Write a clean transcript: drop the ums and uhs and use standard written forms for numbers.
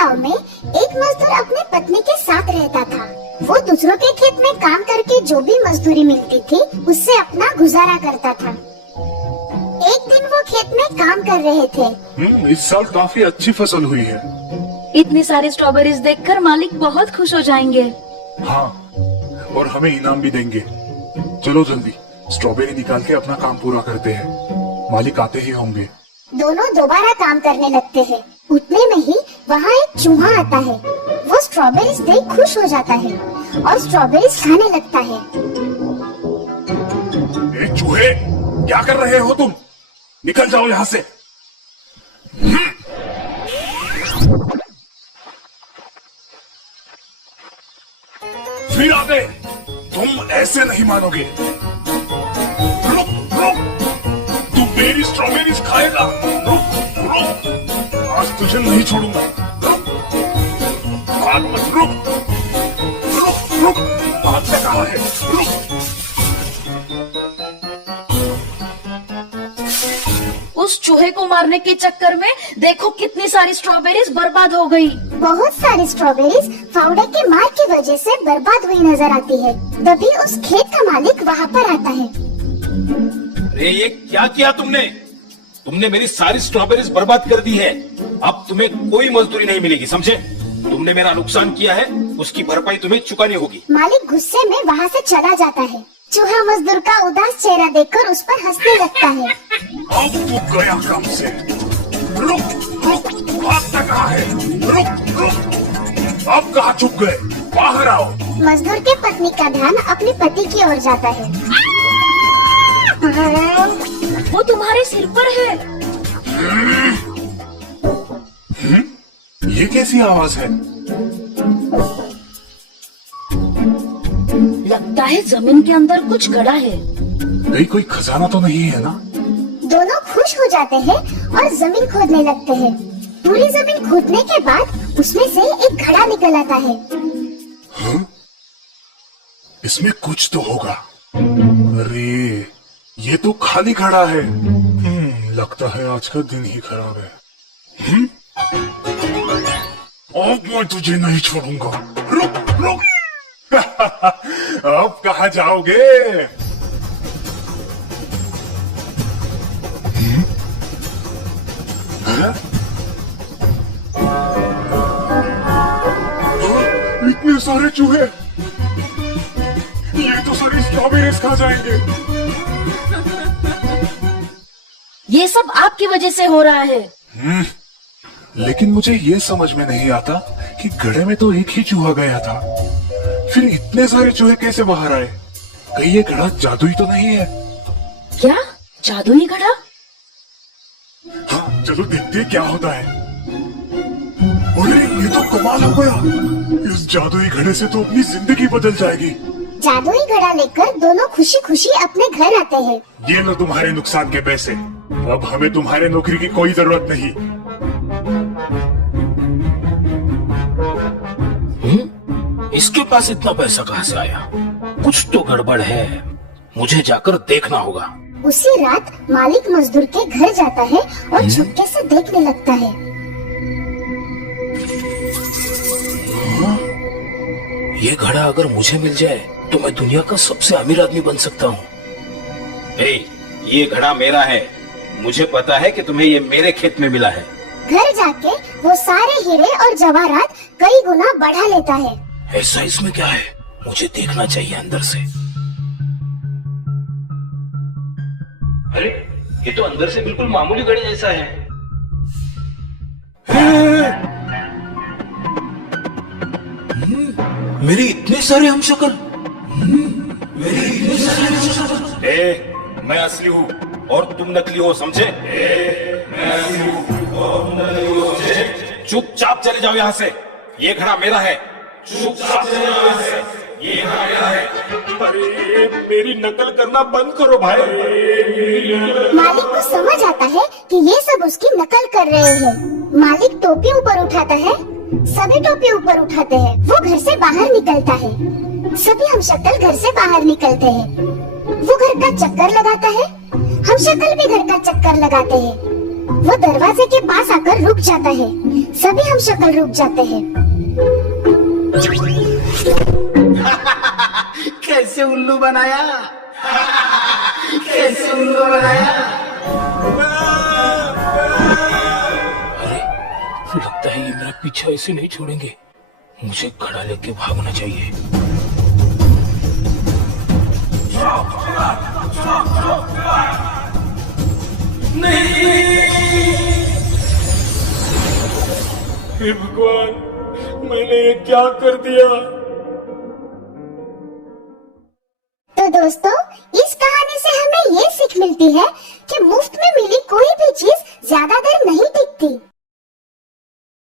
गांव में एक मजदूर अपनी पत्नी के साथ रहता था। वो दूसरों के खेत में काम करके जो भी मजदूरी मिलती थी उससे अपना गुजारा करता था। एक दिन वो खेत में काम कर रहे थे। इस साल काफी अच्छी फसल हुई है। इतनी सारी स्ट्रॉबेरीज देखकर मालिक बहुत खुश हो जाएंगे। हाँ, और हमें इनाम भी देंगे। चलो जल्दी स्ट्रॉबेरी निकाल के अपना काम पूरा करते हैं, मालिक आते ही होंगे। दोनों दोबारा काम करने लगते हैं। उतने में ही वहाँ एक चूहा आता है। वो स्ट्रॉबेरीज देख खुश हो जाता है और स्ट्रॉबेरीज खाने लगता है। ए चूहे, क्या कर रहे हो तुम? निकल जाओ यहाँ से। फिर आ गए। तुम ऐसे नहीं मानोगे। रुक रुक, तू मेरी स्ट्रॉबेरीज खाएगा। रुक रुक, आज तुझे नहीं छोड़ूंगा। रुक, भाग मत। रुक रुक रुक, भागता कहाँ है? रुक। उस चूहे को मारने के चक्कर में देखो कितनी सारी स्ट्रॉबेरीज बर्बाद हो गई। बहुत सारी स्ट्रॉबेरीज फावड़े के मार की वजह से बर्बाद हुई नजर आती है। तभी उस खेत का मालिक वहाँ पर आता है। अरे ये क्या किया तुमने? तुमने मेरी सारी स्ट्रॉबेरीज बर्बाद कर दी है। अब तुम्हें कोई मजदूरी नहीं मिलेगी, समझे? तुमने मेरा नुकसान किया है, उसकी भरपाई तुम्हें चुकानी होगी। मालिक गुस्से में वहाँ से चला जाता है। चूहा मजदूर का उदास चेहरा देखकर उस पर हंसने लगता है। अब तू गया काम से। रुक रुक, भागता कहाँ है? रुक रुक, अब कहाँ छुप गए? बाहर आओ। मजदूर के पत्नी का ध्यान अपने पति की ओर जाता है। वो तुम्हारे सिर पर है। ये कैसी आवाज है? लगता है जमीन के अंदर कुछ गड़ा है। कहीं कोई खजाना तो नहीं है ना? दोनों खुश हो जाते हैं और जमीन खोदने लगते हैं। पूरी जमीन खोदने के बाद उसमें से एक घड़ा निकल आता है। हाँ? इसमें कुछ तो होगा। अरे ये तो खाली घड़ा है। लगता है आज का दिन ही खराब है। अब मैं तुझे नहीं छोड़ूंगा। रुक रुक। अब कहाँ जाओगे? हाँ? इतने सारे चूहे, ये तो सारी स्ट्रॉबेरीज खा जाएंगे। ये सब आपकी वजह से हो रहा है। लेकिन मुझे ये समझ में नहीं आता कि घड़े में तो एक ही चूहा गया था, फिर इतने सारे चूहे कैसे बाहर आए? कहीं ये घड़ा जादुई तो नहीं है? क्या जादुई घड़ा? हाँ, चलो देखते हैं क्या होता है। अरे ये तो कमाल हो गया। इस जादुई घड़े से तो अपनी जिंदगी बदल जाएगी। जादुई घड़ा लेकर दोनों खुशी खुशी अपने घर आते हैं। ये लो तुम्हारे नुकसान के पैसे। अब हमें तुम्हारे नौकरी की कोई जरूरत नहीं। इसके पास इतना पैसा कहाँ से आया? कुछ तो गड़बड़ है, मुझे जाकर देखना होगा। उसी रात मालिक मजदूर के घर जाता है और चुपके से देखने लगता है। ये घड़ा अगर मुझे मिल जाए तो मैं दुनिया का सबसे अमीर आदमी बन सकता हूँ। ये घड़ा मेरा है। मुझे पता है कि तुम्हें ये मेरे खेत में मिला है। घर जाके वो सारे हीरे और जवाहरात कई गुना बढ़ा लेता है। ऐसा इसमें क्या है? मुझे देखना चाहिए अंदर से। अरे ये तो अंदर से बिल्कुल मामूली घड़ी जैसा है। मेरी इतने सारे हमशक्ल। मैं असली हूँ और तुम नकली हो, समझे? मैं असली हूँ और तुम नकली हो, समझे? चुपचाप चले जाओ यहाँ से। ये घड़ा मेरा है। चुपचाप चले जाओ यहाँ से। ये घड़ा मेरा है। अरे मेरी नकल करना बंद करो भाई। मालिक को समझ आता है कि ये सब उसकी नकल कर रहे हैं। मालिक टोपी ऊपर उठाता है। सभी टोपी ऊपर उठाते हैं। वो घर से बाहर निकलता है। सभी हमशक्ल घर से बाहर निकलते हैं। वो घर का चक्कर लगाता है। हमशक्ल भी घर का चक्कर लगाते हैं। वो दरवाजे के पास आकर रुक जाता है। सभी हम शक्ल रुक जाते हैं। कैसे उल्लू बनाया, कैसे उल्लू बनाया। अरे लगता है ये मेरा पीछा ऐसे नहीं छोड़ेंगे, मुझे घड़ा लेके भागना चाहिए। हे भगवान, मैंने ये क्या कर दिया। तो दोस्तों, इस कहानी से हमें ये सीख मिलती है कि मुफ्त में मिली कोई भी चीज ज्यादा देर नहीं टिकती।